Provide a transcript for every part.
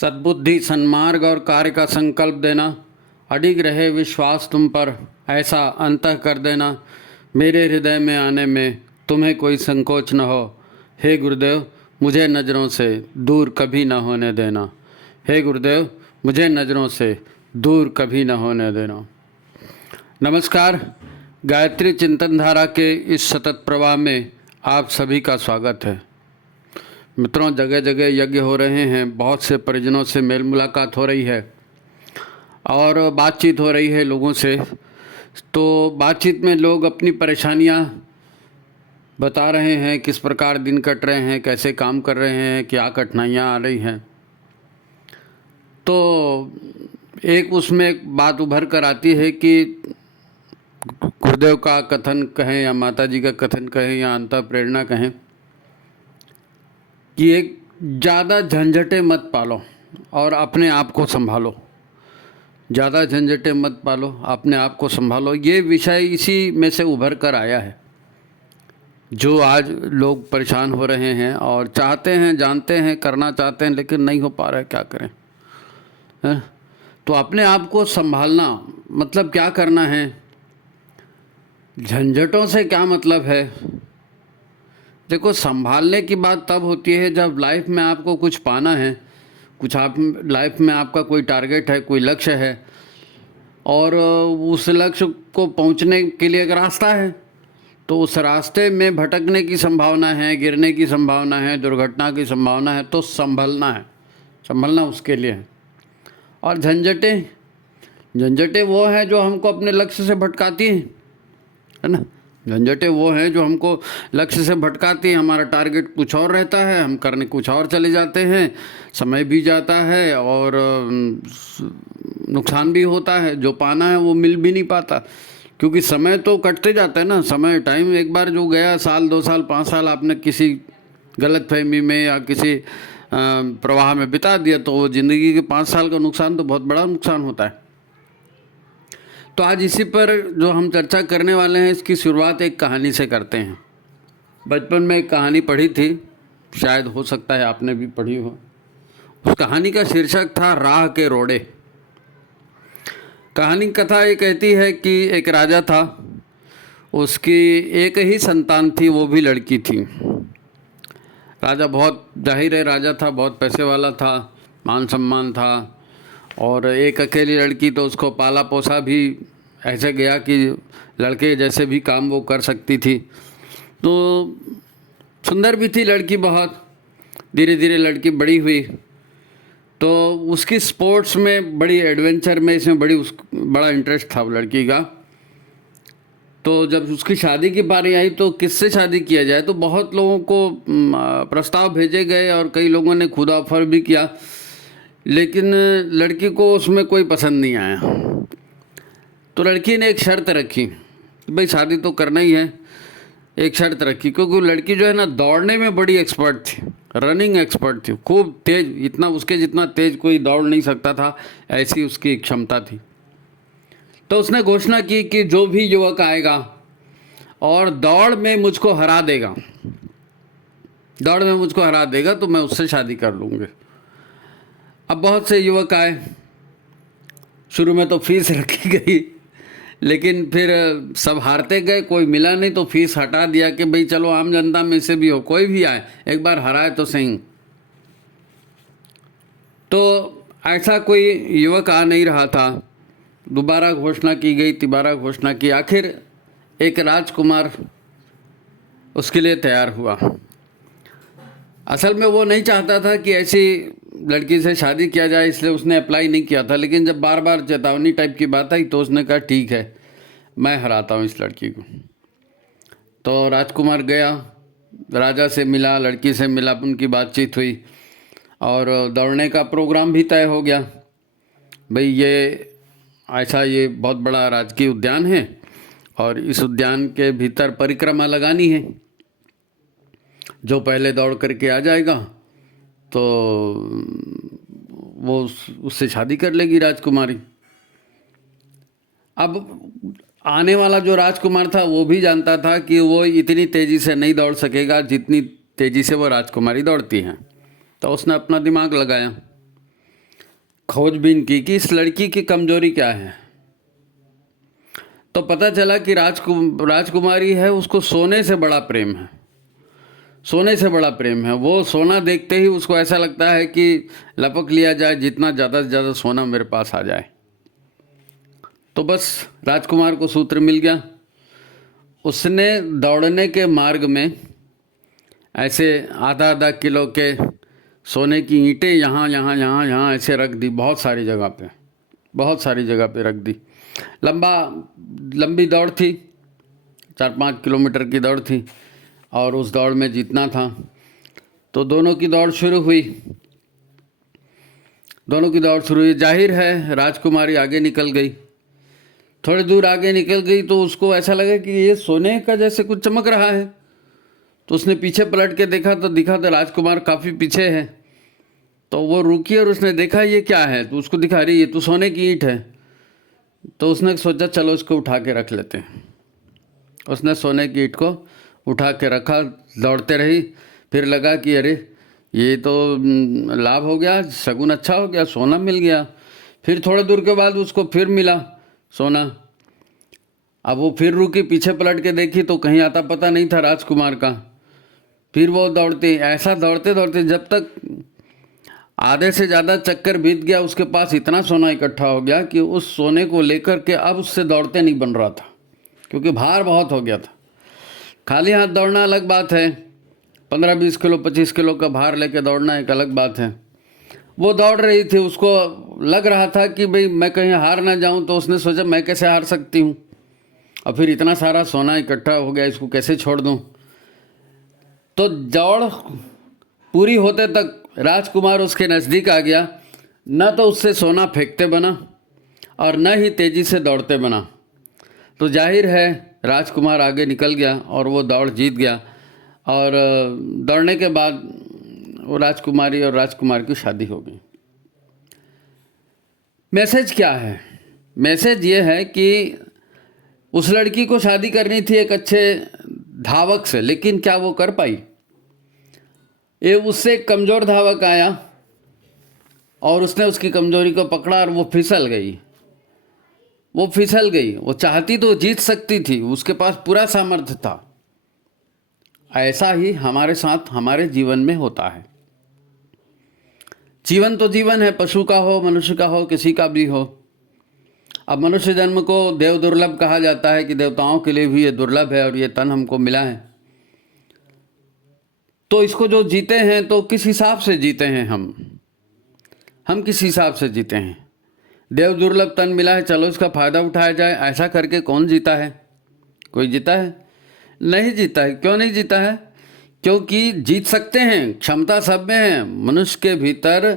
सद्बुद्धि, सन्मार्ग और कार्य का संकल्प देना, अडिग रहे विश्वास तुम पर, ऐसा अंतः कर देना, मेरे हृदय में आने में तुम्हें कोई संकोच न हो। हे गुरुदेव, मुझे नज़रों से दूर कभी न होने देना। हे गुरुदेव, मुझे नज़रों से दूर कभी न होने देना। नमस्कार, गायत्री चिंतन धारा के इस सतत प्रवाह में आप सभी का स्वागत है। मित्रों, जगह जगह यज्ञ हो रहे हैं, बहुत से परिजनों से मेल मुलाकात हो रही है और बातचीत हो रही है लोगों से। तो बातचीत में लोग अपनी परेशानियां बता रहे हैं, किस प्रकार दिन कट रहे हैं, कैसे काम कर रहे हैं, क्या कठिनाइयां आ रही हैं। तो एक उसमें एक बात उभर कर आती है कि गुरुदेव का कथन कहें या माता जी का कथन कहें या अंतः प्रेरणा कहें कि एक ज़्यादा झंझटें मत पालो और अपने आप को संभालो। ज़्यादा झंझटें मत पालो, अपने आप को संभालो। ये विषय इसी में से उभर कर आया है। जो आज लोग परेशान हो रहे हैं और चाहते हैं, जानते हैं, करना चाहते हैं, लेकिन नहीं हो पा रहा है, क्या करें। है? तो अपने आप को संभालना मतलब क्या करना है, झंझटों से क्या मतलब है। देखो, संभालने की बात तब होती है जब लाइफ में आपको कुछ पाना है, कुछ आप लाइफ में आपका कोई टारगेट है, कोई लक्ष्य है और उस लक्ष्य को पहुंचने के लिए एक रास्ता है, तो उस रास्ते में भटकने की संभावना है, गिरने की संभावना है, दुर्घटना की संभावना है, तो संभलना है। संभलना उसके लिए है। और झंझटें वो हैं जो हमको अपने लक्ष्य से भटकाती हैं, है ना। झंझटें वो हैं जो हमको लक्ष्य से भटकाती हैं। हमारा टारगेट कुछ और रहता है, हम करने कुछ और चले जाते हैं, समय भी जाता है और नुकसान भी होता है। जो पाना है वो मिल भी नहीं पाता, क्योंकि समय तो कटते जाता है ना। समय, टाइम एक बार जो गया, साल, 2 साल, 5 साल आपने किसी गलतफहमी में या किसी प्रवाह में बिता दिया, तो वो ज़िंदगी के 5 साल का नुकसान तो बहुत बड़ा नुकसान होता है। तो आज इसी पर जो हम चर्चा करने वाले हैं, इसकी शुरुआत एक कहानी से करते हैं। बचपन में एक कहानी पढ़ी थी, शायद हो सकता है आपने भी पढ़ी हो। उस कहानी का शीर्षक था राह के रोड़े। कहानी कथा ये कहती है कि एक राजा था, उसकी एक ही संतान थी, वो भी लड़की थी। राजा बहुत, जाहिर है राजा था, बहुत पैसे वाला था, मान सम्मान था, और एक अकेली लड़की, तो उसको पाला पोसा भी ऐसे गया कि लड़के जैसे भी काम वो कर सकती थी। तो सुंदर भी थी लड़की बहुत। धीरे धीरे लड़की बड़ी हुई तो उसकी स्पोर्ट्स में बड़ी, एडवेंचर में, इसमें बड़ा इंटरेस्ट था वो लड़की का। तो जब उसकी शादी की बारी आई तो किससे शादी किया जाए, तो बहुत लोगों को प्रस्ताव भेजे गए और कई लोगों ने खुद ऑफर भी किया, लेकिन लड़की को उसमें कोई पसंद नहीं आया। तो लड़की ने एक शर्त रखी, भाई शादी तो करना ही है। एक शर्त रखी, क्योंकि लड़की जो है ना, दौड़ने में बड़ी एक्सपर्ट थी, रनिंग एक्सपर्ट थी, खूब तेज, इतना उसके जितना तेज कोई दौड़ नहीं सकता था, ऐसी उसकी क्षमता थी। तो उसने घोषणा की कि जो भी युवक आएगा और दौड़ में मुझको हरा देगा, तो मैं उससे शादी कर लूँगी। अब बहुत से युवक आए। शुरू में तो फीस रखी गई, लेकिन फिर सब हारते गए, कोई मिला नहीं, तो फीस हटा दिया कि भाई चलो आम जनता में से भी हो, कोई भी आए, एक बार हराए तो सही। तो ऐसा कोई युवक आ नहीं रहा था। दोबारा घोषणा की गई, तिबारा घोषणा की। आखिर एक राजकुमार उसके लिए तैयार हुआ। असल में वो नहीं चाहता था कि ऐसी लड़की से शादी किया जाए, इसलिए उसने अप्लाई नहीं किया था। लेकिन जब बार बार चेतावनी टाइप की बात आई तो उसने कहा ठीक है, मैं हराता हूँ इस लड़की को। तो राजकुमार गया, राजा से मिला, लड़की से मिला, उनकी बातचीत हुई और दौड़ने का प्रोग्राम भी तय हो गया। भाई ये बहुत बड़ा राजकीय उद्यान है और इस उद्यान के भीतर परिक्रमा लगानी है। जो पहले दौड़ करके आ जाएगा तो वो उससे शादी कर लेगी राजकुमारी। अब आने वाला जो राजकुमार था वो भी जानता था कि वो इतनी तेज़ी से नहीं दौड़ सकेगा जितनी तेज़ी से वो राजकुमारी दौड़ती हैं। तो उसने अपना दिमाग लगाया खोजबीन की कि इस लड़की की कमजोरी क्या है। तो पता चला कि राजकुमारी है, उसको सोने से बड़ा प्रेम है, सोने से बड़ा प्रेम है। वो सोना देखते ही उसको ऐसा लगता है कि लपक लिया जाए, जितना ज़्यादा से ज़्यादा सोना मेरे पास आ जाए। तो बस राजकुमार को सूत्र मिल गया। उसने दौड़ने के मार्ग में ऐसे आधा आधा किलो के सोने की ईंटें यहाँ यहाँ यहाँ यहाँ ऐसे रख दी, बहुत सारी जगह पे, बहुत सारी जगह पे रख दी। लंबी दौड़ थी, 4-5 किलोमीटर की दौड़ थी और उस दौड़ में जीतना था। तो दोनों की दौड़ शुरू हुई, जाहिर है राजकुमारी आगे निकल गई। थोड़ी दूर आगे निकल गई तो उसको ऐसा लगा कि ये सोने का जैसे कुछ चमक रहा है। तो उसने पीछे पलट के देखा तो दिखा तो राजकुमार काफ़ी पीछे है। तो वो रुकी और उसने देखा ये क्या है, तो उसको दिखा रही ये तो सोने की ईंट है। तो उसने सोचा चलो इसको उठा के रख लेते हैं। उसने सोने की ईंट को उठा के रखा, दौड़ते रही। फिर लगा कि अरे ये तो लाभ हो गया, शगुन अच्छा हो गया, सोना मिल गया। फिर थोड़े दूर के बाद उसको फिर मिला सोना। अब वो फिर रुकी, पीछे पलट के देखी तो कहीं आता पता नहीं था राजकुमार का। फिर वो ऐसा दौड़ते दौड़ते जब तक आधे से ज़्यादा चक्कर बीत गया, उसके पास इतना सोना इकट्ठा हो गया कि उस सोने को लेकर के अब उससे दौड़ते नहीं बन रहा था, क्योंकि भार बहुत हो गया था। खाली हाथ दौड़ना अलग बात है, 15-20 किलो 25 किलो का भार लेके दौड़ना एक अलग बात है। वो दौड़ रही थी, उसको लग रहा था कि भाई मैं कहीं हार ना जाऊं। तो उसने सोचा मैं कैसे हार सकती हूं, और फिर इतना सारा सोना इकट्ठा हो गया, इसको कैसे छोड़ दूं। तो दौड़ पूरी होते तक राजकुमार उसके नज़दीक आ गया। न तो उससे सोना फेंकते बना और न ही तेज़ी से दौड़ते बना। तो जाहिर है राजकुमार आगे निकल गया और वो दौड़ जीत गया। और दौड़ने के बाद वो राजकुमारी और राजकुमार की शादी हो गई। मैसेज क्या है? मैसेज ये है कि उस लड़की को शादी करनी थी एक अच्छे धावक से, लेकिन क्या वो कर पाई? ये उससे एक कमज़ोर धावक आया और उसने उसकी कमज़ोरी को पकड़ा और वो फिसल गई। वो चाहती तो जीत सकती थी, उसके पास पूरा सामर्थ्य था। ऐसा ही हमारे साथ हमारे जीवन में होता है। जीवन तो जीवन है, पशु का हो, मनुष्य का हो, किसी का भी हो। अब मनुष्य जन्म को देव दुर्लभ कहा जाता है कि देवताओं के लिए भी ये दुर्लभ है और ये तन हमको मिला है। तो इसको जो जीते हैं तो किस हिसाब से जीते हैं? हम किस हिसाब से जीते हैं? देव दुर्लभ तन मिला है, चलो इसका फ़ायदा उठाया जाए, ऐसा करके कौन जीता है? कोई जीता है? नहीं जीता है। क्यों नहीं जीता है? क्योंकि जीत सकते हैं, क्षमता सब में है। मनुष्य के भीतर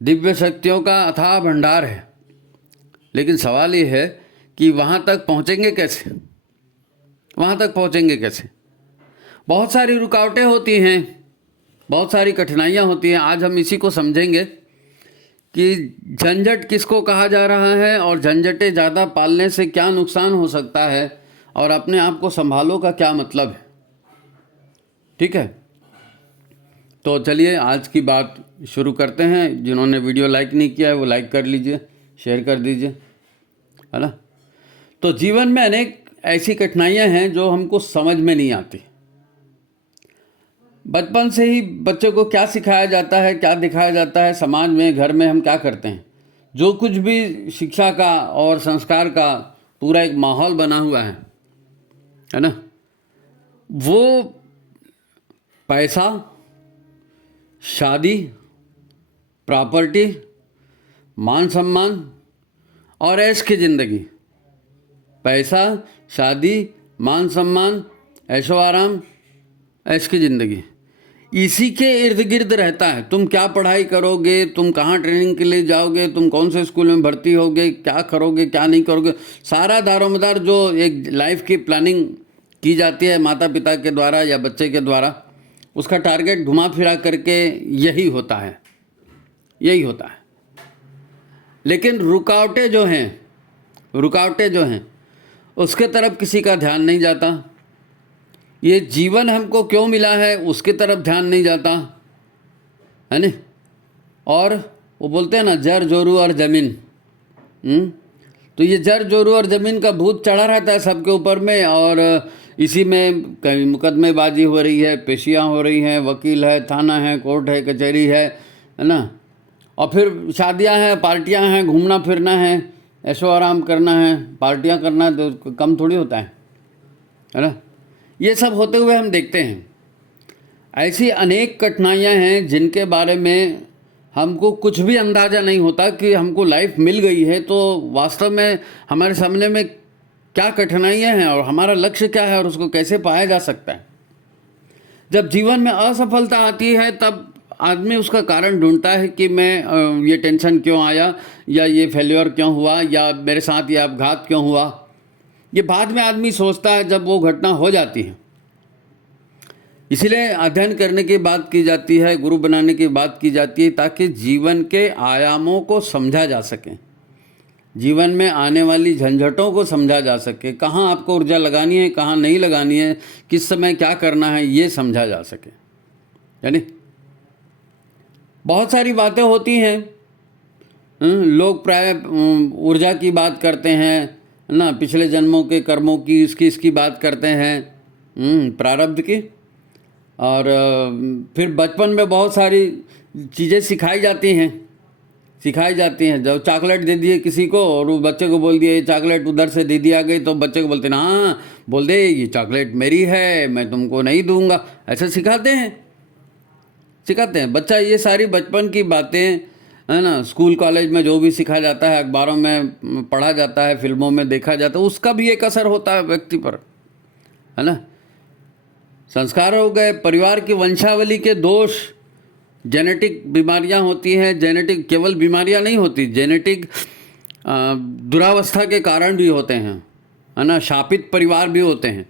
दिव्य शक्तियों का अथाह भंडार है, लेकिन सवाल ये है कि वहाँ तक पहुँचेंगे कैसे? बहुत सारी रुकावटें होती हैं, बहुत सारी कठिनाइयाँ होती हैं। आज हम इसी को समझेंगे कि झंझट किसको कहा जा रहा है और झंझटें ज़्यादा पालने से क्या नुकसान हो सकता है और अपने आप को संभालो का क्या मतलब है। ठीक है, तो चलिए आज की बात शुरू करते हैं। जिन्होंने वीडियो लाइक नहीं किया है वो लाइक कर लीजिए, शेयर कर दीजिए, है ना। तो जीवन में अनेक ऐसी कठिनाइयाँ हैं जो हमको समझ में नहीं आती। बचपन से ही बच्चों को क्या सिखाया जाता है, क्या दिखाया जाता है, समाज में, घर में हम क्या करते हैं, जो कुछ भी शिक्षा का और संस्कार का पूरा एक माहौल बना हुआ है ना, वो पैसा, शादी, प्रॉपर्टी, मान सम्मान और ऐश की ज़िंदगी। पैसा, शादी, मान सम्मान, ऐशो आराम, ऐश की ज़िंदगी, इसी के इर्द गिर्द रहता है। तुम क्या पढ़ाई करोगे, तुम कहाँ ट्रेनिंग के लिए जाओगे, तुम कौन से स्कूल में भर्ती होगे, क्या करोगे, क्या नहीं करोगे, सारा दारोमदार जो एक लाइफ की प्लानिंग की जाती है माता पिता के द्वारा या बच्चे के द्वारा, उसका टारगेट घुमा फिरा करके यही होता है। लेकिन रुकावटें जो हैं उसके तरफ किसी का ध्यान नहीं जाता। ये जीवन हमको क्यों मिला है उसके तरफ ध्यान नहीं जाता, है ना। और वो बोलते हैं ना जर जोरू और ज़मीन। तो ये जर जोरू और ज़मीन का भूत चढ़ा रहता है सबके ऊपर में, और इसी में कहीं मुकदमेबाजी हो रही है, पेशियाँ हो रही हैं, वकील है, थाना है, कोर्ट है, कचहरी है ना। और फिर शादियां हैं, पार्टियां हैं, घूमना फिरना है, ऐशो आराम करना है, पार्टियां करना है, तो कम थोड़ी होता है ना। ये सब होते हुए हम देखते हैं। ऐसी अनेक कठिनाइयां हैं जिनके बारे में हमको कुछ भी अंदाज़ा नहीं होता कि हमको लाइफ मिल गई है तो वास्तव में हमारे सामने में क्या कठिनाइयां हैं और हमारा लक्ष्य क्या है और उसको कैसे पाया जा सकता है। जब जीवन में असफलता आती है तब आदमी उसका कारण ढूंढता है कि मैं ये टेंशन क्यों आया, या ये फेल्योर क्यों हुआ, या मेरे साथ ये अपघात क्यों हुआ। ये बाद में आदमी सोचता है जब वो घटना हो जाती है। इसलिए अध्ययन करने की बात की जाती है, गुरु बनाने की बात की जाती है, ताकि जीवन के आयामों को समझा जा सके, जीवन में आने वाली झंझटों को समझा जा सके, कहाँ आपको ऊर्जा लगानी है, कहाँ नहीं लगानी है, किस समय क्या करना है, ये समझा जा सके। यानी बहुत सारी बातें होती हैं। लोग प्राय ऊर्जा की बात करते हैं ना, पिछले जन्मों के कर्मों की, इसकी बात करते हैं, प्रारब्ध की। और फिर बचपन में बहुत सारी चीज़ें सिखाई जाती हैं। जब चॉकलेट दे दिए किसी को और वो बच्चे को बोल दिए ये चॉकलेट उधर से दीदी आ गई, तो बच्चे को बोलते हैं हाँ, बोल दे ये चॉकलेट मेरी है, मैं तुमको नहीं दूंगा। ऐसे सिखाते हैं बच्चा। ये सारी बचपन की बातें है ना, स्कूल कॉलेज में जो भी सिखाया जाता है, अखबारों में पढ़ा जाता है, फिल्मों में देखा जाता है, उसका भी एक असर होता है व्यक्ति पर, है ना। संस्कार हो गए, परिवार की वंशावली के दोष, जेनेटिक बीमारियां होती हैं। जेनेटिक केवल बीमारियां नहीं होती, जेनेटिक दुरावस्था के कारण भी होते हैं, है ना। शापित परिवार भी होते हैं।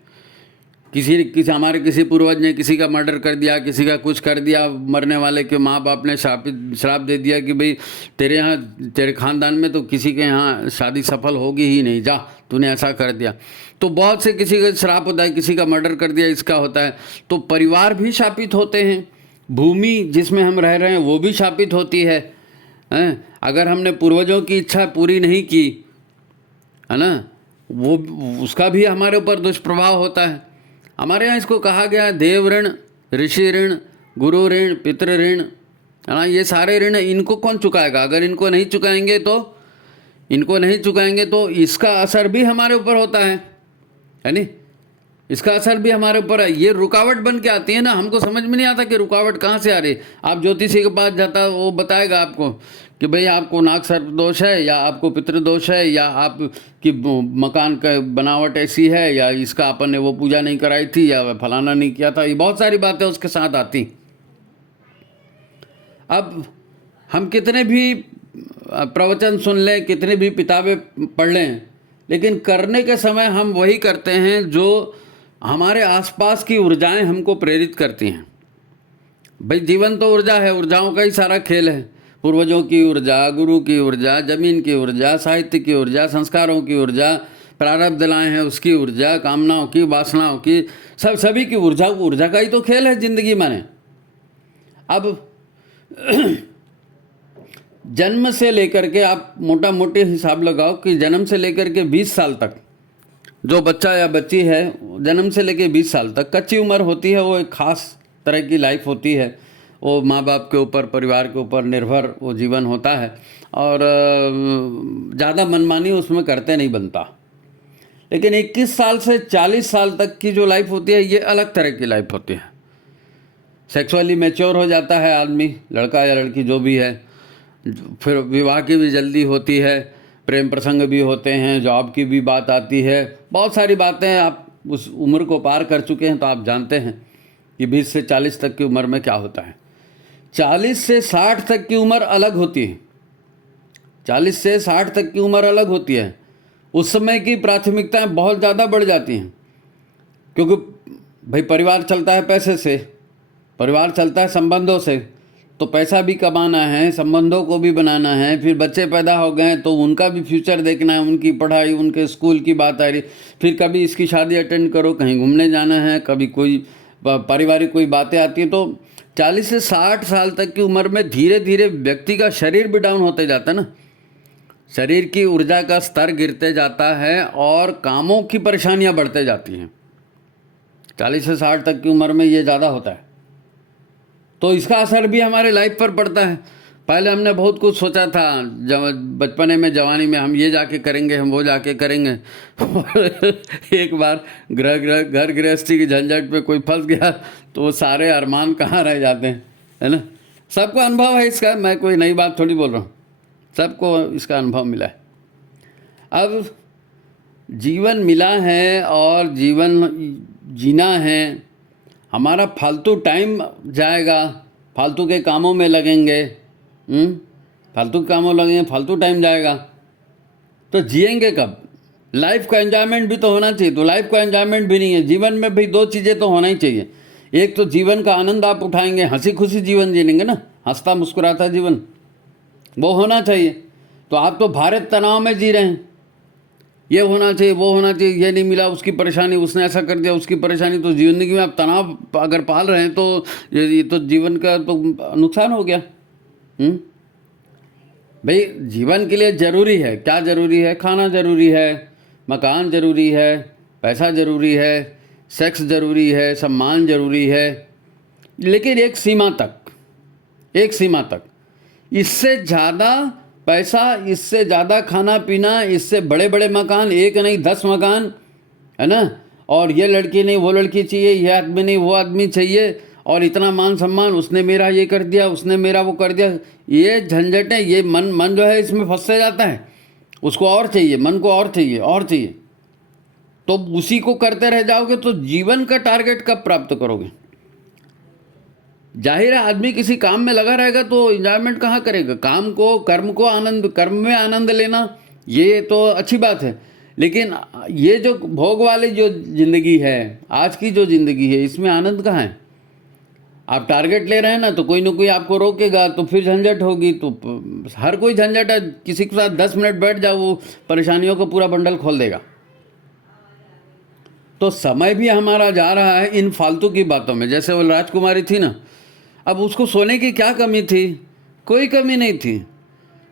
हमारे किसी पूर्वज ने किसी का मर्डर कर दिया, किसी का कुछ कर दिया, मरने वाले के माँ बाप ने श्राप दे दिया कि भाई तेरे यहाँ, तेरे खानदान में तो किसी के यहाँ शादी सफल होगी ही नहीं, जा तूने ऐसा कर दिया। तो बहुत से किसी का श्राप होता है, किसी का मर्डर कर दिया, इसका होता है। तो परिवार भी शापित होते हैं, भूमि जिसमें हम रह रहे हैं वो भी शापित होती है। अगर हमने पूर्वजों की इच्छा पूरी नहीं की, है ना, वो उसका भी हमारे ऊपर दुष्प्रभाव होता है। हमारे यहाँ इसको कहा गया है देव ऋण, ऋषि ऋण, गुरु ऋण, पितृ ऋण, है ना। ये सारे ऋण इनको कौन चुकाएगा? अगर इनको नहीं चुकाएंगे तो इसका असर भी हमारे ऊपर होता है नहीं, इसका असर भी हमारे ऊपर है। ये रुकावट बन के आती है ना, हमको समझ में नहीं आता कि रुकावट कहाँ से आ रही। आप ज्योतिषी के पास जाता है, वो बताएगा आपको कि भाई आपको नाग सर्प दोष है, या आपको पितृदोष है, या आपकी मकान का बनावट ऐसी है, या इसका अपन ने वो पूजा नहीं कराई थी, या फलाना नहीं किया था। ये बहुत सारी बातें उसके साथ आती। अब हम कितने भी प्रवचन सुन लें, कितने भी किताबें पढ़ लें, लेकिन करने के समय हम वही करते हैं जो हमारे आसपास की ऊर्जाएं हमको प्रेरित करती हैं। भाई जीवन तो ऊर्जा है, ऊर्जाओं का ही सारा खेल है। पूर्वजों की ऊर्जा, गुरु की ऊर्जा, जमीन की ऊर्जा, साहित्य की ऊर्जा, संस्कारों की ऊर्जा, प्रारब्ध लाए हैं उसकी ऊर्जा, कामनाओं की, वासनाओं की, सभी की ऊर्जा का ही तो खेल है जिंदगी माने। अब जन्म से लेकर के आप मोटा मोटी हिसाब लगाओ कि जन्म से लेकर के 20 साल तक जो बच्चा या बच्ची है, जन्म से लेकर 20 साल तक कच्ची उम्र होती है। वो एक ख़ास तरह की लाइफ होती है। वो माँ बाप के ऊपर, परिवार के ऊपर निर्भर वो जीवन होता है, और ज़्यादा मनमानी उसमें करते नहीं बनता। लेकिन 21 साल से 40 साल तक की जो लाइफ होती है, ये अलग तरह की लाइफ होती है। सेक्सुअली मैच्योर हो जाता है आदमी, लड़का या लड़की जो भी है। फिर विवाह की भी जल्दी होती है, प्रेम प्रसंग भी होते हैं, जॉब की भी बात आती है, बहुत सारी बातें। आप उस उम्र को पार कर चुके हैं तो आप जानते हैं कि 20 से 40 तक की उम्र में क्या होता है। 40 से 60 तक की उम्र अलग होती है। 40 से 60 तक की उम्र अलग होती है। उस समय की प्राथमिकताएं बहुत ज़्यादा बढ़ जाती हैं, क्योंकि भाई परिवार चलता है पैसे से, परिवार चलता है संबंधों से। तो पैसा भी कमाना है, संबंधों को भी बनाना है, फिर बच्चे पैदा हो गए तो उनका भी फ्यूचर देखना है, उनकी पढ़ाई, उनके स्कूल की बात आ रही, फिर कभी इसकी शादी अटेंड करो, कहीं घूमने जाना है, कभी कोई पारिवारिक कोई बातें आती हैं। तो 40 से 60 साल तक की उम्र में धीरे धीरे व्यक्ति का शरीर भी डाउन होते जाता है ना, शरीर की ऊर्जा का स्तर गिरते जाता है और कामों की परेशानियां बढ़ते जाती हैं। 40 से 60 तक की उम्र में ये ज़्यादा होता है, तो इसका असर भी हमारे लाइफ पर पड़ता है। पहले हमने बहुत कुछ सोचा था, जब बचपने में, जवानी में, हम ये जाके करेंगे, हम वो जाके करेंगे एक बार घर गृहस्थी की झंझट पे कोई फंस गया तो वो सारे अरमान कहाँ रह जाते हैं, है ना। सबको अनुभव है इसका, मैं कोई नई बात थोड़ी बोल रहा हूँ, सबको इसका अनुभव मिला है। अब जीवन मिला है और जीवन जीना है, हमारा फालतू टाइम जाएगा, फालतू के कामों में लगेंगे, फालतू के कामों लगेंगे, फालतू टाइम जाएगा, तो जिएंगे कब? लाइफ का एंजॉयमेंट भी तो होना चाहिए। तो लाइफ का एंजॉयमेंट भी नहीं है। जीवन में भी दो चीज़ें तो होना ही चाहिए। एक तो जीवन का आनंद आप उठाएंगे, हंसी खुशी जीवन जीएंगे ना, हंसता मुस्कुराता जीवन, वो होना चाहिए। तो आप तो भारत तनाव में जी रहे हैं, ये होना चाहिए, वो होना चाहिए, ये नहीं मिला, उसकी परेशानी, उसने ऐसा कर दिया, उसकी परेशानी। तो जिंदगी में आप तनाव अगर पाल रहे हैं तो ये तो जीवन का तो नुकसान हो गया। भाई जीवन के लिए ज़रूरी है, क्या ज़रूरी है? खाना ज़रूरी है, मकान ज़रूरी है, पैसा ज़रूरी है, सेक्स ज़रूरी है, सम्मान ज़रूरी है, लेकिन एक सीमा तक, एक सीमा तक। इससे ज़्यादा पैसा, इससे ज़्यादा खाना पीना, इससे बड़े बड़े मकान, एक नहीं 10 मकान, है ना, और ये लड़की नहीं वो लड़की चाहिए, ये आदमी नहीं वो आदमी चाहिए, और इतना मान सम्मान, उसने मेरा ये कर दिया, उसने मेरा वो कर दिया, ये झंझटें, ये मन जो है इसमें फंस से जाता है। उसको और चाहिए, मन को और चाहिए, और चाहिए, तो उसी को करते रह जाओगे तो जीवन का टारगेट कब प्राप्त करोगे? जाहिर है आदमी किसी काम में लगा रहेगा तो एंजॉयमेंट कहाँ करेगा? काम को, कर्म को आनंद, कर्म में आनंद लेना ये तो अच्छी बात है, लेकिन ये जो भोग वाली जो ज़िंदगी है, आज की जो ज़िंदगी है, इसमें आनंद कहाँ है? आप टारगेट ले रहे हैं ना, तो कोई ना कोई आपको रोकेगा, तो फिर झंझट होगी। तो हर कोई झंझट है, किसी के साथ 10 मिनट बैठ जाओ, वो परेशानियों का पूरा बंडल खोल देगा। तो समय भी हमारा जा रहा है इन फालतू की बातों में। जैसे वो राजकुमारी थी ना, अब उसको सोने की क्या कमी थी? कोई कमी नहीं थी,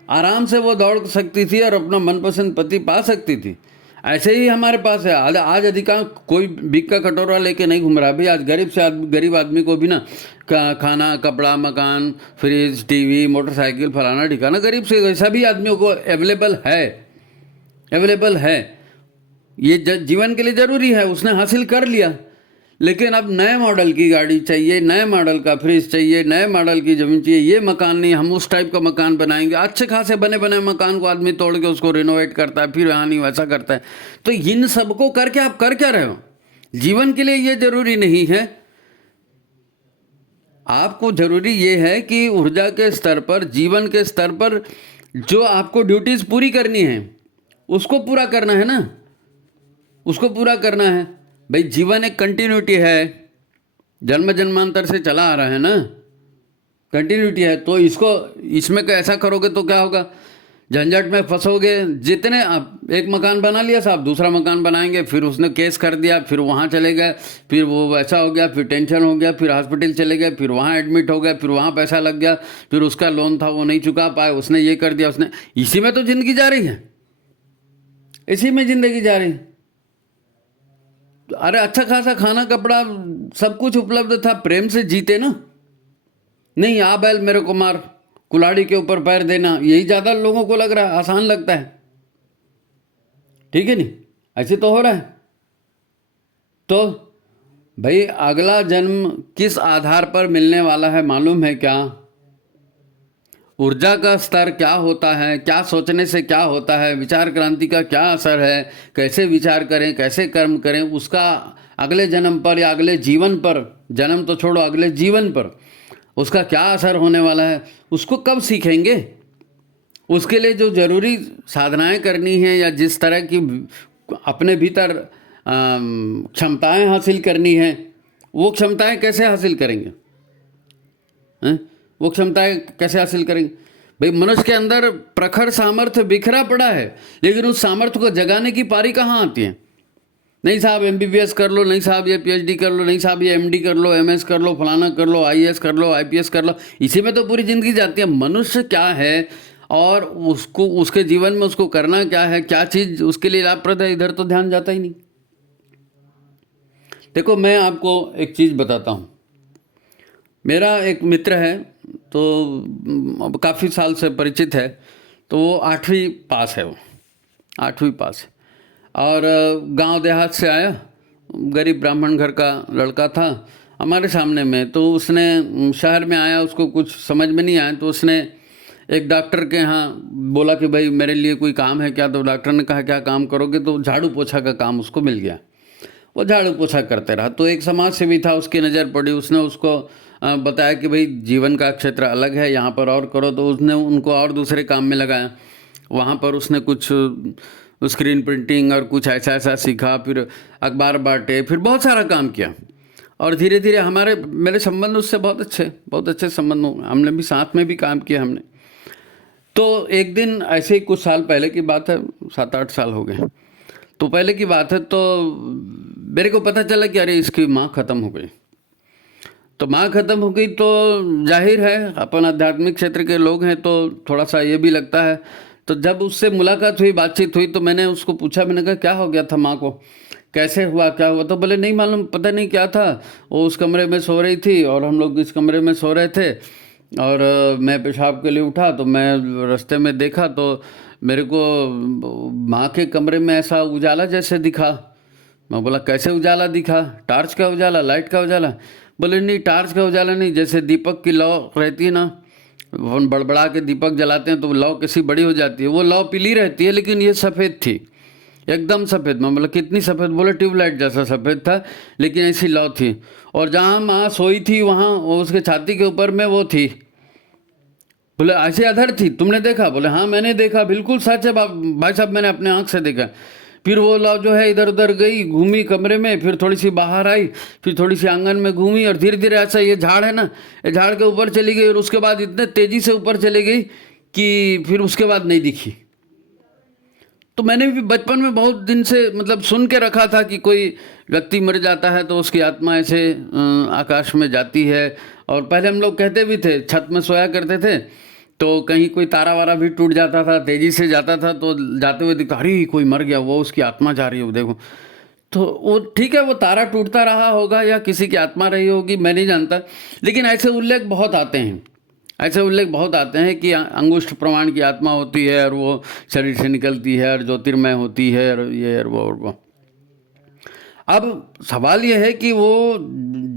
आराम से वो दौड़ सकती थी और अपना मनपसंद पति पा सकती थी। ऐसे ही हमारे पास है आज अधिकांश कोई बिक का कटोरा लेके नहीं घूम रहा। भी आज गरीब आदमी को भी ना खाना, कपड़ा, मकान, फ्रिज, टीवी, मोटरसाइकिल, फलाना ठिकाना, गरीब से सभी आदमियों को अवेलेबल है। ये जीवन के लिए ज़रूरी है, उसने हासिल कर लिया। लेकिन अब नए मॉडल की गाड़ी चाहिए, नए मॉडल का फ्रिज चाहिए, नए मॉडल की ज़मीन चाहिए, ये मकान नहीं, हम उस टाइप का मकान बनाएंगे। अच्छे खासे बने बने मकान को आदमी तोड़ के उसको रिनोवेट करता है, फिर यहाँ नहीं वैसा करता है। तो इन सबको करके आप कर क्या रहे हो? जीवन के लिए ये ज़रूरी नहीं है। आपको ज़रूरी ये है कि ऊर्जा के स्तर पर, जीवन के स्तर पर जो आपको ड्यूटीज़ पूरी करनी है उसको पूरा करना है ना, उसको पूरा करना है। भाई जीवन एक कंटिन्यूटी है, जन्म जन्मांतर से चला आ रहा है ना, कंटिन्यूटी है। तो इसमें ऐसा करोगे तो क्या होगा? झंझट में फंसोगे। जितने आप एक मकान बना लिया साहब, दूसरा मकान बनाएंगे, फिर उसने केस कर दिया, फिर वहाँ चले गए, फिर वो ऐसा हो गया, फिर टेंशन हो गया, फिर हॉस्पिटल चले गए, फिर वहाँ एडमिट हो गए, फिर वहाँ पैसा लग गया, फिर उसका लोन था वो नहीं चुका पाए, उसने ये कर दिया, उसने। इसी में तो ज़िंदगी जा रही है, इसी में ज़िंदगी जा रही है। अरे अच्छा खासा खाना, कपड़ा, सब कुछ उपलब्ध था, प्रेम से जीते ना। नहीं आ बैल मेरे को मार, कुल्हाड़ी के ऊपर पैर देना, यही ज़्यादा लोगों को लग रहा है, आसान लगता है। ठीक है नहीं? ऐसे तो हो रहा है। तो भाई अगला जन्म किस आधार पर मिलने वाला है मालूम है क्या? ऊर्जा का स्तर क्या होता है, क्या सोचने से क्या होता है, विचार क्रांति का क्या असर है, कैसे विचार करें, कैसे कर्म करें, उसका अगले जन्म पर या अगले जीवन पर, जन्म तो छोड़ो, अगले जीवन पर उसका क्या असर होने वाला है, उसको कब सीखेंगे? उसके लिए जो ज़रूरी साधनाएं करनी है या जिस तरह की अपने भीतर क्षमताएं हासिल करनी है, वो क्षमताएं कैसे हासिल करेंगे? वो क्षमताएं कैसे हासिल करेंगे? भाई मनुष्य के अंदर प्रखर सामर्थ्य बिखरा पड़ा है, लेकिन उस सामर्थ्य को जगाने की पारी कहाँ आती है? नहीं साहब MBBS कर लो, नहीं साहब ये PhD कर लो, नहीं साहब ये MD कर लो, MS कर लो, फलाना कर लो, IAS कर लो, IPS कर लो, इसी में तो पूरी ज़िंदगी जाती है। मनुष्य क्या है और उसको उसके जीवन में उसको करना क्या है, क्या चीज़ उसके लिए लाभप्रद है, इधर तो ध्यान जाता ही नहीं। देखो मैं आपको एक चीज़ बताता हूँ। मेरा एक मित्र है, तो अब काफ़ी साल से परिचित है, तो वो 8वीं पास है, वो 8वीं पास है और गांव देहात से आया, गरीब ब्राह्मण घर का लड़का था हमारे सामने में। तो उसने शहर में आया, उसको कुछ समझ में नहीं आया, तो उसने एक डॉक्टर के यहाँ बोला कि भाई मेरे लिए कोई काम है क्या। तो डॉक्टर ने कहा क्या काम करोगे, तो झाड़ू पोछा का काम उसको मिल गया। वो झाड़ू पोछा करते रहा। तो एक समाज सेवी था, उसकी नज़र पड़ी, उसने उसको बताया कि भाई जीवन का क्षेत्र अलग है, यहाँ पर और करो। तो उसने उनको और दूसरे काम में लगाया। वहाँ पर उसने कुछ स्क्रीन प्रिंटिंग और कुछ ऐसा ऐसा सीखा, फिर अखबार बांटे, फिर बहुत सारा काम किया। और धीरे धीरे मेरे संबंध उससे बहुत अच्छे संबंध हो, हमने भी साथ में भी काम किया हमने। तो एक दिन ऐसे ही कुछ साल पहले की बात है, 7-8 साल हो गए, तो पहले की बात है। तो मेरे को पता चला कि अरे इसकी माँ ख़त्म हो गई। तो माँ ख़त्म हो गई तो जाहिर है अपन आध्यात्मिक क्षेत्र के लोग हैं, तो थोड़ा सा ये भी लगता है। तो जब उससे मुलाकात हुई, बातचीत हुई, तो मैंने उसको पूछा, मैंने कहा क्या हो गया था माँ को, कैसे हुआ, क्या हुआ। तो बोले नहीं मालूम, पता नहीं क्या था, वो उस कमरे में सो रही थी और हम लोग इस कमरे में सो रहे थे। और मैं पेशाब के लिए उठा, तो मैं रास्ते में देखा तो मेरे को माँ के कमरे में ऐसा उजाला जैसे दिखा। मैं बोला कैसे उजाला दिखा, टार्च का उजाला, लाइट का उजाला। बोले नहीं टार्च का उजाला नहीं, जैसे दीपक की लौ रहती है ना, हम बड़बड़ा के दीपक जलाते हैं तो लौ कैसी बड़ी हो जाती है, वो लौ पीली रहती है, लेकिन ये सफ़ेद थी, एकदम सफ़ेद। मैं बोला कितनी सफ़ेद, बोले ट्यूबलाइट जैसा सफ़ेद था, लेकिन ऐसी लौ थी। और जहाँ माँ सोई थी वहाँ उसके छाती के ऊपर में वो थी। बोले ऐसे अधर थी, तुमने देखा? बोले हाँ मैंने देखा, बिल्कुल सच है भाई साहब, मैंने अपने आँख से देखा। फिर वो लौ जो है इधर उधर गई, घूमी कमरे में, फिर थोड़ी सी बाहर आई, फिर थोड़ी सी आंगन में घूमी, और धीरे धीरे ऐसा ये झाड़ है ना, ये झाड़ के ऊपर चली गई। और उसके बाद इतने तेज़ी से ऊपर चली गई कि फिर उसके बाद नहीं दिखी। तो मैंने भी बचपन में बहुत दिन से मतलब सुन के रखा था कि कोई व्यक्ति मर जाता है तो उसकी आत्मा ऐसे आकाश में जाती है। और पहले हम लोग कहते भी थे, छत में सोया करते थे, तो कहीं कोई तारा वारा भी टूट जाता था, तेज़ी से जाता था, तो जाते हुए दिखता अरे कोई मर गया, वो उसकी आत्मा जा रही है, वो देखो। तो वो ठीक है, वो तारा टूटता रहा होगा या किसी की आत्मा रही होगी, मैं नहीं जानता। लेकिन ऐसे उल्लेख बहुत आते हैं, ऐसे उल्लेख बहुत आते हैं कि अंगुष्ठ प्रमाण की आत्मा होती है और वो शरीर से निकलती है और ज्योतिर्मय होती है और ये और वो। अब सवाल ये है कि वो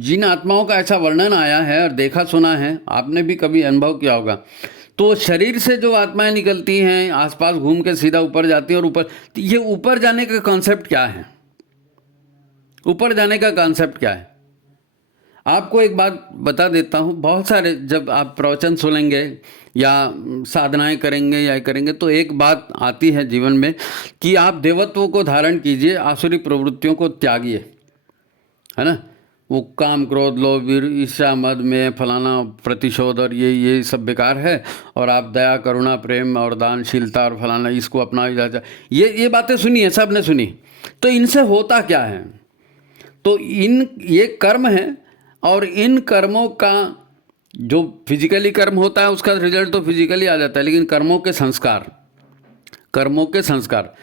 जिन आत्माओं का ऐसा वर्णन आया है और देखा सुना है, आपने भी कभी अनुभव किया होगा, तो शरीर से जो आत्माएं निकलती हैं आसपास घूम के सीधा ऊपर जाती हैं। और ऊपर, ये ऊपर जाने का कॉन्सेप्ट क्या है? ऊपर जाने का कॉन्सेप्ट क्या है? आपको एक बात बता देता हूँ, बहुत सारे जब आप प्रवचन सुनेंगे या साधनाएं करेंगे या करेंगे, तो एक बात आती है जीवन में कि आप देवत्व को धारण कीजिए, आसुरी प्रवृत्तियों को त्यागिए, है ना। वो काम क्रोध लोभ ईर्ष्या मद में फलाना प्रतिशोध और ये सब बेकार है, और आप दया करुणा प्रेम और दानशीलता और फलाना इसको अपना ये बातें सुनी है, सब ने सुनी। तो इनसे होता क्या है? तो ये कर्म है, और इन कर्मों का जो फिजिकली कर्म होता है उसका रिजल्ट तो फिजिकली आ जाता है, लेकिन कर्मों के संस्कार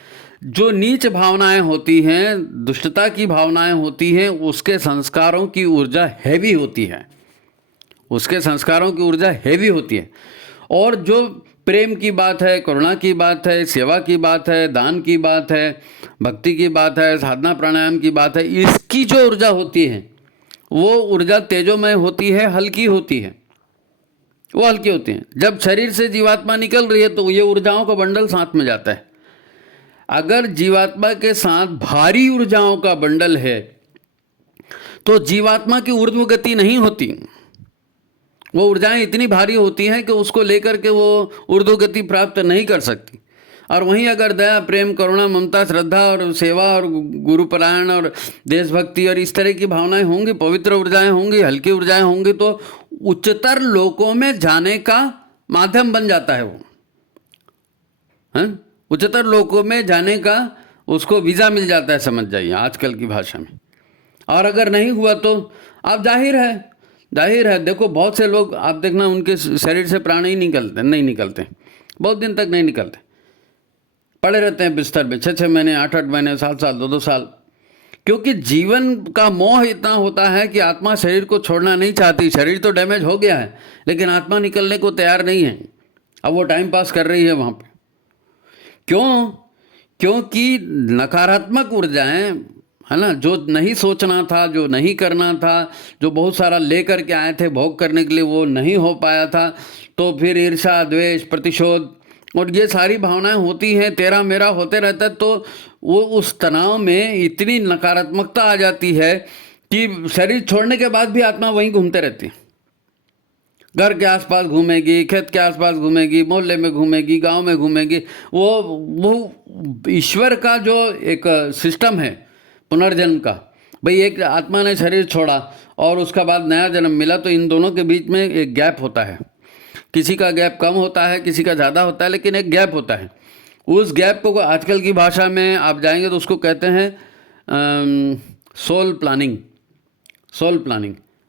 जो नीच भावनाएं होती हैं, दुष्टता की भावनाएं होती हैं, उसके संस्कारों की ऊर्जा हैवी होती है, उसके संस्कारों की ऊर्जा हैवी होती है। और जो प्रेम की बात है, करुणा की बात है, सेवा की बात है, दान की बात है, भक्ति की बात है, साधना प्राणायाम की बात है, इसकी जो ऊर्जा होती है वो ऊर्जा तेजोमय होती है, हल्की होती है, वो हल्की होती है। जब शरीर से जीवात्मा निकल रही है तो ये ऊर्जाओं का बंडल साथ में जाता है। अगर जीवात्मा के साथ भारी ऊर्जाओं का बंडल है तो जीवात्मा की ऊर्ध्व गति नहीं होती, वो ऊर्जाएं इतनी भारी होती हैं कि उसको लेकर के वो ऊर्ध्व गति प्राप्त नहीं कर सकती। और वहीं अगर दया प्रेम करुणा ममता श्रद्धा और सेवा और गुरुपरायण और देशभक्ति और इस तरह की भावनाएं होंगी, पवित्र ऊर्जाएं होंगी, हल्की ऊर्जाएं होंगी, तो उच्चतर लोकों में जाने का माध्यम बन जाता है वो, है उच्चतर लोकों में जाने का उसको वीज़ा मिल जाता है, समझ जाइए आजकल की भाषा में। और अगर नहीं हुआ तो आप जाहिर है देखो, बहुत से लोग आप देखना उनके शरीर से प्राण ही नहीं निकलते, बहुत दिन तक नहीं निकलते, पड़े रहते हैं बिस्तर में 6-6 महीने, 8-8 महीने, 7 साल, 2-2 साल, क्योंकि जीवन का मोह इतना होता है कि आत्मा शरीर को छोड़ना नहीं चाहती। शरीर तो डैमेज हो गया है, लेकिन आत्मा निकलने को तैयार नहीं है। अब वो टाइम पास कर रही है वहाँ पे। क्यों? क्योंकि नकारात्मक ऊर्जाएं, है ना, जो नहीं सोचना था, जो नहीं करना था, जो बहुत सारा लेकर के आए थे भोग करने के लिए, वो नहीं हो पाया था, तो फिर ईर्ष्या, द्वेष, प्रतिशोध और ये सारी भावनाएं होती हैं, तेरा मेरा होते रहता है। तो वो उस तनाव में इतनी नकारात्मकता आ जाती है कि शरीर छोड़ने के बाद भी आत्मा वहीं घूमते रहती है। घर के आसपास घूमेगी, खेत के आसपास घूमेगी, मोहल्ले में घूमेगी, गांव में घूमेगी। वो ईश्वर का जो एक सिस्टम है पुनर्जन्म का, भाई एक आत्मा ने शरीर छोड़ा और उसका बाद नया जन्म मिला, तो इन दोनों के बीच में एक गैप होता है। किसी का गैप कम होता है, किसी का ज़्यादा होता है, लेकिन एक गैप होता है। उस गैप को आजकल की भाषा में आप जाएंगे तो उसको कहते हैं सोल प्लानिंग।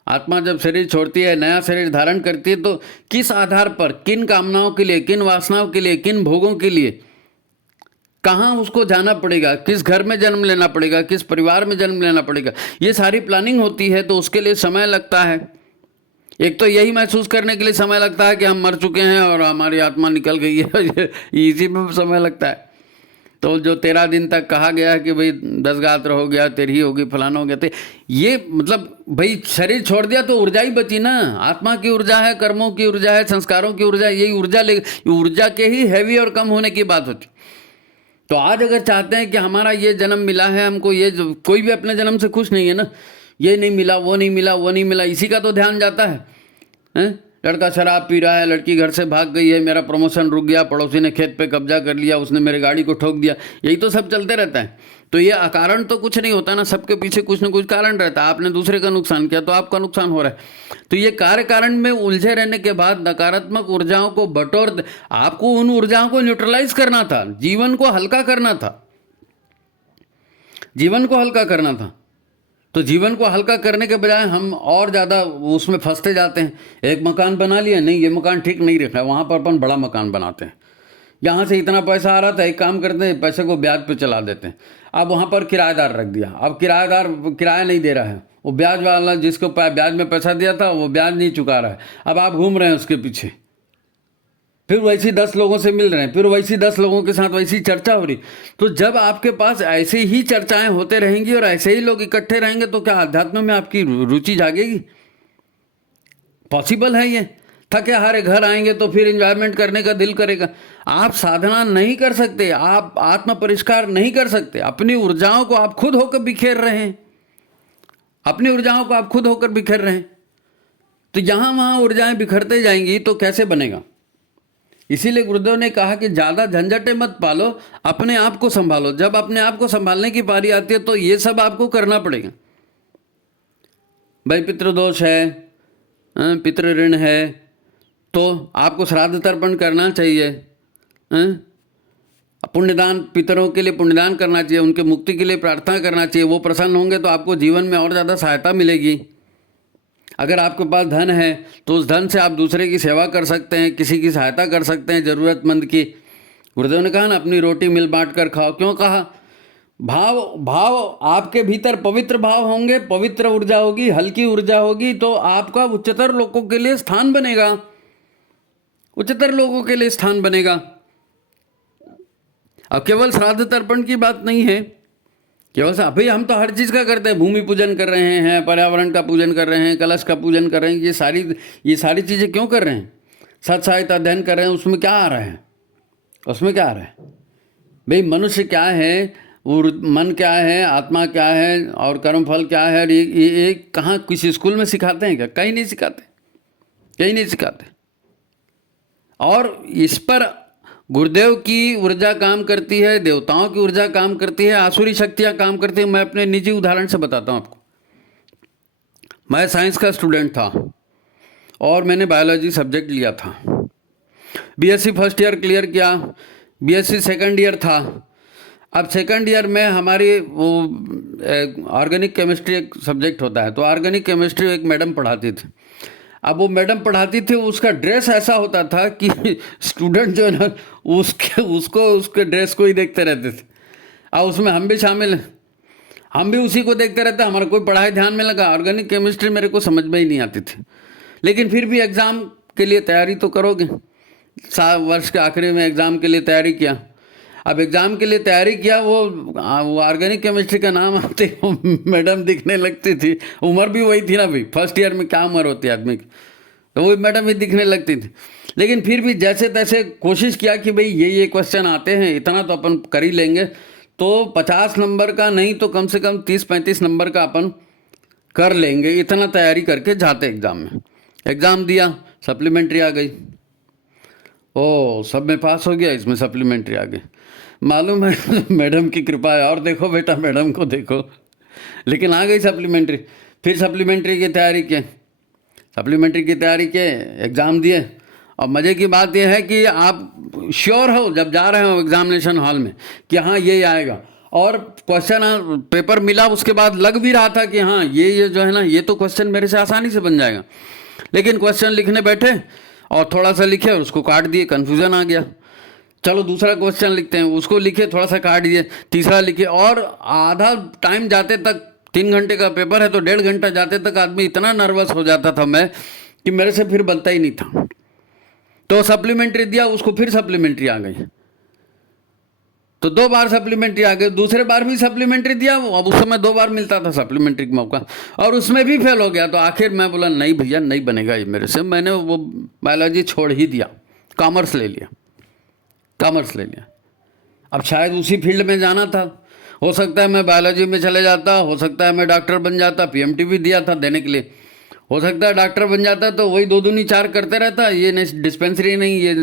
आत्मा जब शरीर छोड़ती है, नया शरीर धारण करती है, तो किस आधार पर, किन कामनाओं के लिए, किन वासनाओं के लिए, किन भोगों के लिए, कहाँ उसको जाना पड़ेगा, किस घर में जन्म लेना पड़ेगा, किस परिवार में जन्म लेना पड़ेगा, ये सारी प्लानिंग होती है। तो उसके लिए समय लगता है। एक तो यही महसूस करने के लिए समय लगता है कि हम मर चुके हैं और हमारी आत्मा निकल गई है, इसी में समय लगता है। तो जो 13 दिन तक कहा गया है कि भाई 10 गात्र हो गया, 13 होगी, फलाना हो गया, तो ये मतलब भाई शरीर छोड़ दिया तो ऊर्जा ही बची ना। आत्मा की ऊर्जा है, कर्मों की ऊर्जा है, संस्कारों की ऊर्जा है, यही ऊर्जा के ही हैवी और कम होने की बात होती। तो आज अगर चाहते हैं कि हमारा ये जन्म मिला है, हमको ये, कोई भी अपने जन्म से खुश नहीं है ना, ये नहीं मिला, वो नहीं मिला, वो नहीं मिला, इसी का तो ध्यान जाता है। लड़का शराब पी रहा है, लड़की घर से भाग गई है, मेरा प्रमोशन रुक गया, पड़ोसी ने खेत पे कब्जा कर लिया, उसने मेरे गाड़ी को ठोक दिया, यही तो सब चलते रहता है। तो ये अकारण तो कुछ नहीं होता ना, सबके पीछे कुछ ना कुछ कारण रहता है। आपने दूसरे का नुकसान किया तो आपका नुकसान हो रहा है। तो ये कार्य कारण में उलझे रहने के बाद नकारात्मक ऊर्जाओं को बटोर, आपको उन ऊर्जाओं को न्यूट्रलाइज करना था, जीवन को हल्का करना था, जीवन को हल्का करना था। तो जीवन को हल्का करने के बजाय हम और ज़्यादा उसमें फंसते जाते हैं। एक मकान बना लिया, नहीं ये मकान ठीक नहीं रखा है, वहाँ पर अपन बड़ा मकान बनाते हैं। यहाँ से इतना पैसा आ रहा था, एक काम करते हैं, पैसे को ब्याज पे चला देते हैं। अब वहाँ पर किराएदार रख दिया, अब किराएदार किराया नहीं दे रहा है, वो ब्याज वाला जिसको ब्याज में पैसा दिया था वो ब्याज नहीं चुका रहा है। अब आप घूम रहे हैं उसके पीछे, फिर वैसी 10 लोगों से मिल रहे हैं, फिर वैसी 10 लोगों के साथ वैसी चर्चा हो रही। तो जब आपके पास ऐसे ही चर्चाएं होते रहेंगी और ऐसे ही लोग इकट्ठे रहेंगे, तो क्या अध्यात्म में आपकी रुचि जागेगी? पॉसिबल है ये? थके हारे घर आएंगे तो फिर एंजॉयमेंट करने का दिल करेगा। आप साधना नहीं कर सकते, आप आत्म परिष्कार नहीं कर सकते। अपनी ऊर्जाओं को आप खुद होकर बिखेर रहे हैं, अपनी ऊर्जाओं को आप खुद होकर बिखेर रहे हैं। तो जहां वहां ऊर्जाएं बिखरते जाएंगी तो कैसे बनेगा? इसीलिए गुरुदेव ने कहा कि ज़्यादा झंझटें मत पालो, अपने आप को संभालो। जब अपने आप को संभालने की बारी आती है तो ये सब आपको करना पड़ेगा। भाई पितृदोष है, पितृ ऋण है, तो आपको श्राद्ध तर्पण करना चाहिए, पुण्यदान, पितरों के लिए पुण्यदान करना चाहिए, उनके मुक्ति के लिए प्रार्थना करना चाहिए। वो प्रसन्न होंगे तो आपको जीवन में और ज़्यादा सहायता मिलेगी। अगर आपके पास धन है तो उस धन से आप दूसरे की सेवा कर सकते हैं, किसी की सहायता कर सकते हैं, ज़रूरतमंद की। गुरुदेव ने कहा ना, अपनी रोटी मिल बांट कर खाओ। क्यों कहा? भाव आपके भीतर पवित्र भाव होंगे, पवित्र ऊर्जा होगी, हल्की ऊर्जा होगी, तो आपका उच्चतर लोगों के लिए स्थान बनेगा, उच्चतर लोगों के लिए स्थान बनेगा। अब केवल श्राद्ध तर्पण की बात नहीं है, केवल भाई हम तो हर चीज़ का करते हैं, भूमि पूजन कर रहे हैं, पर्यावरण का पूजन कर रहे हैं, कलश का पूजन कर रहे हैं, ये सारी चीज़ें क्यों कर रहे हैं? सत साहित्य अध्ययन कर रहे हैं, उसमें क्या आ रहा है? उसमें क्या आ रहा है? भाई मनुष्य क्या है, मन क्या है, आत्मा क्या है और कर्मफल क्या है, ये कहाँ किसी स्कूल में सिखाते हैं क्या? कहीं नहीं सिखाते, कहीं नहीं सिखाते। और इस पर गुरुदेव की ऊर्जा काम करती है, देवताओं की ऊर्जा काम करती है, आसुरी शक्तियाँ काम करती है। मैं अपने निजी उदाहरण से बताता हूँ आपको। मैं साइंस का स्टूडेंट था और मैंने बायोलॉजी सब्जेक्ट लिया था। बीएससी फर्स्ट ईयर क्लियर किया, बीएससी सेकंड ईयर था। अब सेकंड ईयर में हमारी वो ऑर्गेनिक केमिस्ट्री एक सब्जेक्ट होता है, तो ऑर्गेनिक केमिस्ट्री एक मैडम पढ़ाती थी। अब वो मैडम पढ़ाती थी, उसका ड्रेस ऐसा होता था कि स्टूडेंट जो है ना उसके ड्रेस को ही देखते रहते थे। और उसमें हम भी शामिल हैं, हम भी उसी को देखते रहते, हमारा कोई पढ़ाई ध्यान में लगा। ऑर्गेनिक केमिस्ट्री मेरे को समझ में ही नहीं आती थी, लेकिन फिर भी एग्ज़ाम के लिए तैयारी तो करोगे। वर्ष के आखिरी में एग्ज़ाम के लिए तैयारी किया। अब एग्ज़ाम के लिए तैयारी किया, वो ऑर्गेनिक केमिस्ट्री का नाम आते मैडम दिखने लगती थी। उम्र भी वही थी ना भाई, फर्स्ट ईयर में क्या उम्र होती है आदमी की, तो वही मैडम ही दिखने लगती थी। लेकिन फिर भी जैसे तैसे कोशिश किया कि भाई ये क्वेश्चन आते हैं, इतना तो अपन कर ही लेंगे। तो 50 नंबर का नहीं तो कम से कम 30-35 नंबर का अपन कर लेंगे, इतना तैयारी करके जाते एग्ज़ाम में। एग्ज़ाम दिया, सप्लीमेंट्री आ गई। ओ, सब में पास हो गया, इसमें सप्लीमेंट्री आ गई। मालूम है मैडम की कृपा है, और देखो बेटा मैडम को देखो, लेकिन आ गई सप्लीमेंट्री। फिर सप्लीमेंट्री की तैयारी की, सप्लीमेंट्री की तैयारी के एग्ज़ाम दिए। और मज़े की बात यह है कि आप श्योर हो जब जा रहे हो एग्जामिनेशन हॉल में कि हाँ ये आएगा, और क्वेश्चन पेपर मिला उसके बाद लग भी रहा था कि हाँ ये जो है ना, ये तो क्वेश्चन मेरे से आसानी से बन जाएगा। लेकिन क्वेश्चन लिखने बैठे और थोड़ा सा लिखे और उसको काट दिए, कन्फ्यूज़न आ गया। चलो दूसरा क्वेश्चन लिखते हैं, उसको लिखे, थोड़ा सा काट दिए, तीसरा लिखे, और आधा टाइम जाते तक, 3 घंटे का पेपर है तो 1.5 घंटा जाते तक आदमी इतना नर्वस हो जाता था मैं कि मेरे से फिर बनता ही नहीं था। तो सप्लीमेंट्री दिया, उसको फिर सप्लीमेंट्री आ गई, तो 2 बार सप्लीमेंट्री आ गई। दूसरे बार भी सप्लीमेंट्री दिया, अब उस समय 2 बार मिलता था सप्लीमेंट्री का मौका, और उसमें भी फेल हो गया। तो आखिर मैं बोला नहीं भैया नहीं बनेगा ये मेरे से, मैंने वो बायोलॉजी छोड़ ही दिया, कॉमर्स ले लिया, कॉमर्स ले लिया। अब शायद उसी फील्ड में जाना था, हो सकता है मैं बायोलॉजी में चले जाता, हो सकता है मैं डॉक्टर बन जाता, पीएमटी भी दिया था देने के लिए, हो सकता है डॉक्टर बन जाता तो वही 2 दूनी 4 करते रहता। ये डिस्पेंसरी नहीं, ये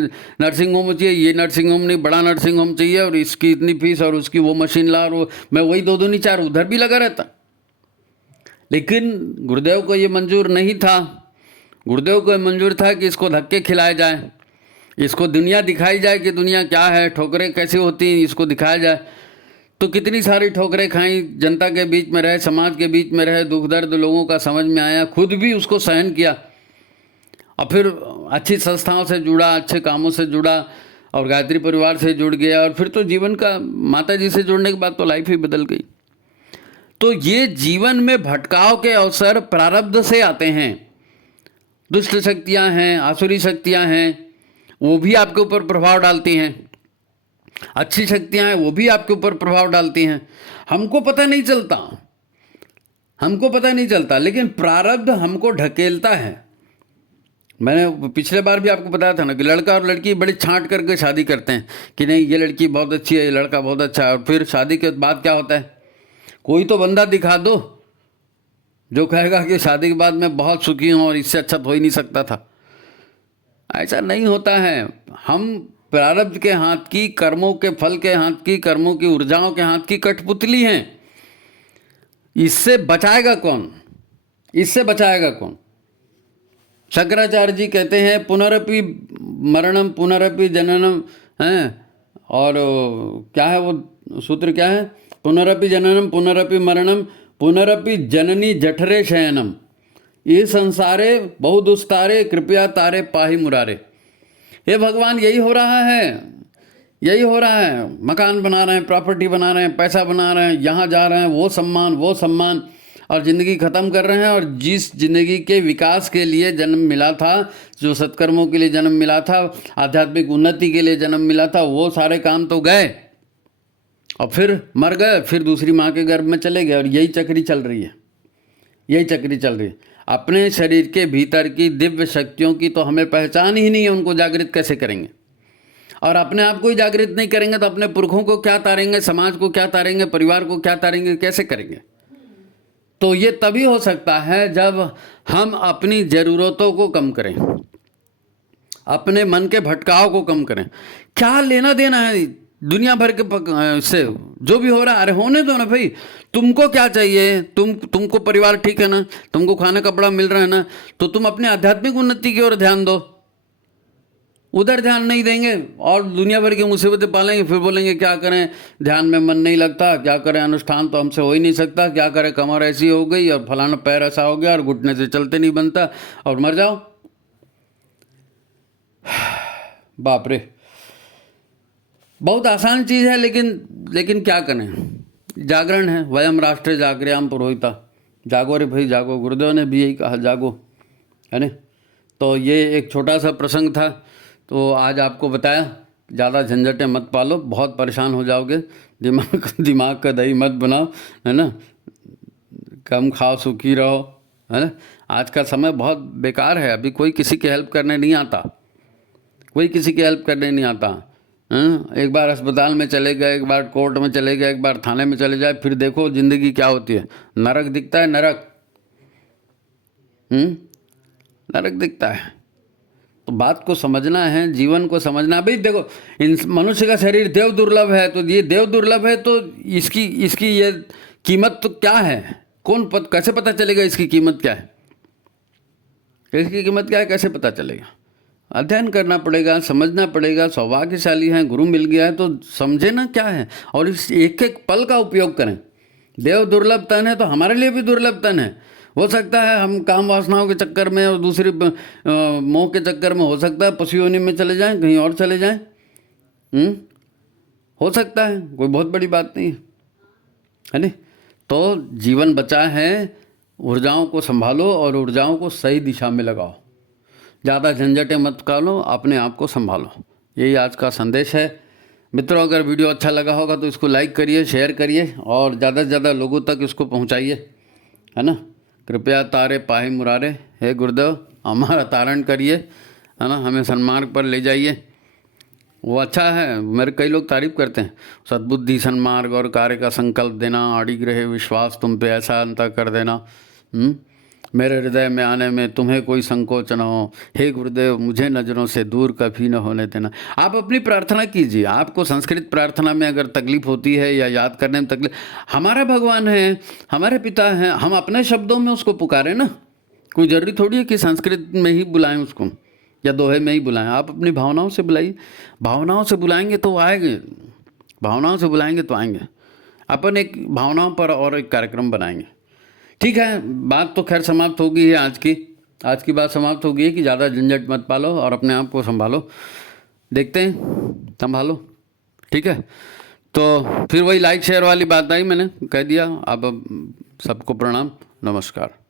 नर्सिंग होम चाहिए, ये नर्सिंग होम नहीं, बड़ा नर्सिंग होम चाहिए, और इसकी इतनी फीस, और उसकी वो मशीन ला, और मैं वही 2 दूनी 4 उधर भी लगा रहता। लेकिन गुरुदेव को ये मंजूर नहीं था। गुरुदेव को मंजूर था कि इसको धक्के खिलाए जाए, इसको दुनिया दिखाई जाए कि दुनिया क्या है, ठोकरें कैसी होती हैं, इसको दिखाया जाए। तो कितनी सारी ठोकरें खाई, जनता के बीच में रहे, समाज के बीच में रहे, दुख दर्द लोगों का समझ में आया, खुद भी उसको सहन किया, और फिर अच्छी संस्थाओं से जुड़ा, अच्छे कामों से जुड़ा, और गायत्री परिवार से जुड़ गया, और फिर तो जीवन का, माता जी से जुड़ने के बाद तो लाइफ ही बदल गई। तो ये जीवन में भटकाव के अवसर प्रारब्ध से आते हैं। दुष्ट शक्तियाँ हैं, आसुरी शक्तियाँ हैं, वो भी आपके ऊपर प्रभाव डालती हैं। अच्छी शक्तियाँ हैं, वो भी आपके ऊपर प्रभाव डालती हैं। हमको पता नहीं चलता, हमको पता नहीं चलता, लेकिन प्रारब्ध हमको ढकेलता है। मैंने पिछले बार भी आपको बताया था ना कि लड़का और लड़की बड़ी छांट करके शादी करते हैं कि नहीं ये लड़की बहुत अच्छी है, ये लड़का बहुत अच्छा है, और फिर शादी के बाद क्या होता है, कोई तो बंदा दिखा दो जो कहेगा कि शादी के बाद मैं बहुत सुखी हूँ और इससे अच्छा तो हो ही नहीं सकता था। ऐसा नहीं होता है। हम प्रारब्ध के हाथ की, कर्मों के फल के हाथ की, कर्मों की ऊर्जाओं के हाथ की कठपुतली हैं। इससे बचाएगा कौन, इससे बचाएगा कौन? शंकराचार्य जी कहते हैं पुनरपि मरणम पुनरपि जननम है, और क्या है वो सूत्र, क्या है, पुनरपि जननम पुनरपि मरणम पुनरपि जननी जठरे शयनम, ये संसारे बहुदुस्तारे कृपया तारे पाही मुरारे। हे भगवान यही हो रहा है, यही हो रहा है। मकान बना रहे हैं, प्रॉपर्टी बना रहे हैं, पैसा बना रहे हैं, यहाँ जा रहे हैं, वो सम्मान, और ज़िंदगी ख़त्म कर रहे हैं। और जिस ज़िंदगी के विकास के लिए जन्म मिला था, जो सत्कर्मों के लिए जन्म मिला था, आध्यात्मिक उन्नति के लिए जन्म मिला था, वो सारे काम तो गए, और फिर मर गए, फिर दूसरी माँ के गर्भ में चले गए। और यही चक्री चल रही है, यही चक्री चल रही है। अपने शरीर के भीतर की दिव्य शक्तियों की तो हमें पहचान ही नहीं है, उनको जागृत कैसे करेंगे? और अपने आप को ही जागृत नहीं करेंगे तो अपने पुरखों को क्या तारेंगे, समाज को क्या तारेंगे, परिवार को क्या तारेंगे, कैसे करेंगे? तो ये तभी हो सकता है जब हम अपनी ज़रूरतों को कम करें, अपने मन के भटकाव को कम करें। क्या लेना देना है दुनिया भर के से, जो भी हो रहा है, अरे होने दो ना भाई। तुमको क्या चाहिए? तुमको परिवार ठीक है ना, तुमको खाना कपड़ा मिल रहा है ना, तो तुम अपने आध्यात्मिक उन्नति की ओर ध्यान दो। उधर ध्यान नहीं देंगे और दुनिया भर की मुसीबतें पालेंगे, फिर बोलेंगे क्या करें, ध्यान में मन नहीं लगता, क्या करें, अनुष्ठान तो हमसे हो ही नहीं सकता, क्या करें, कमर ऐसी हो गई और फलाना पैर ऐसा हो गया और घुटने से चलते नहीं बनता, और मर जाओ। बाप रे, बहुत आसान चीज़ है, लेकिन क्या करें। जागरण है, वयम राष्ट्रे जागृयाम पुरोहिता, जागो रे भाई जागो, गुरुदेव ने भी यही कहा, जागो, है ना। तो ये एक छोटा सा प्रसंग था, तो आज आपको बताया, ज़्यादा झंझटें मत पालो, बहुत परेशान हो जाओगे, दिमाग का दही मत बनाओ, है ना, कम खाओ सुखी रहो, है ना। आज का समय बहुत बेकार है, अभी कोई किसी की हेल्प करने नहीं आता, कोई किसी की हेल्प करने नहीं आता। एक बार अस्पताल में चले गए, एक बार कोर्ट में चले गए, एक बार थाने में चले जाए, फिर देखो ज़िंदगी क्या होती है, नरक दिखता है, नरक, नरक दिखता है। तो बात को समझना है, जीवन को समझना। भाई देखो, इन मनुष्य का शरीर देव दुर्लभ है, तो ये देव दुर्लभ है, तो इसकी ये कीमत तो क्या है, कैसे पता चलेगा इसकी कीमत क्या है, इसकी कीमत क्या है, कैसे पता चलेगा। अध्ययन करना पड़ेगा, समझना पड़ेगा। सौभाग्यशाली हैं, गुरु मिल गया है तो समझे ना क्या है, और इस एक एक पल का उपयोग करें। देव दुर्लभ तन है तो हमारे लिए भी दुर्लभ तन है। हो सकता है हम काम वासनाओं के चक्कर में और दूसरी मोह के चक्कर में, हो सकता है पशु योनि में चले जाएं, कहीं और चले जाएं, हो सकता है, कोई बहुत बड़ी बात नहीं है नहीं। तो जीवन बचा है, ऊर्जाओं को संभालो और ऊर्जाओं को सही दिशा में लगाओ, ज़्यादा झंझटें मत कालो, अपने आप को संभालो। यही आज का संदेश है। मित्रों, अगर वीडियो अच्छा लगा होगा तो इसको लाइक करिए, शेयर करिए और ज़्यादा से ज़्यादा लोगों तक इसको पहुंचाइए, है ना। कृपया तारे पाहे मुरारे, हे गुरुदेव हमारा तारण करिए, है ना, हमें सन्मार्ग पर ले जाइए। वो अच्छा है, मेरे कई लोग तारीफ करते हैं, सद्बुद्धि सन्मार्ग और कार्य का संकल्प देना, अड़िग रहे विश्वास तुम पे, ऐसा अंत कर देना, मेरे हृदय में आने में तुम्हें कोई संकोच न हो, हे गुरुदेव मुझे नज़रों से दूर कभी न होने देना। आप अपनी प्रार्थना कीजिए। आपको संस्कृत प्रार्थना में अगर तकलीफ होती है या याद करने में तकलीफ, हमारा भगवान है, हमारे पिता हैं, हम अपने शब्दों में उसको पुकारें ना। कोई ज़रूरी थोड़ी है कि संस्कृत में ही बुलाएं उसको या दोहे में ही बुलाएं। आप अपनी भावनाओं से बुलाइए, भावनाओं से बुलाएंगे तो आएंगे, भावनाओं से बुलाएंगे तो आएंगे। अपन एक भावनाओं पर और एक कार्यक्रम बनाएंगे। ठीक है, बात तो खैर समाप्त हो गई है, आज की बात समाप्त हो गई है कि ज़्यादा झंझट मत पालो और अपने आप को संभालो। देखते हैं, संभालो, ठीक है। तो फिर वही लाइक शेयर वाली बात आई, मैंने कह दिया। अब सबको प्रणाम, नमस्कार।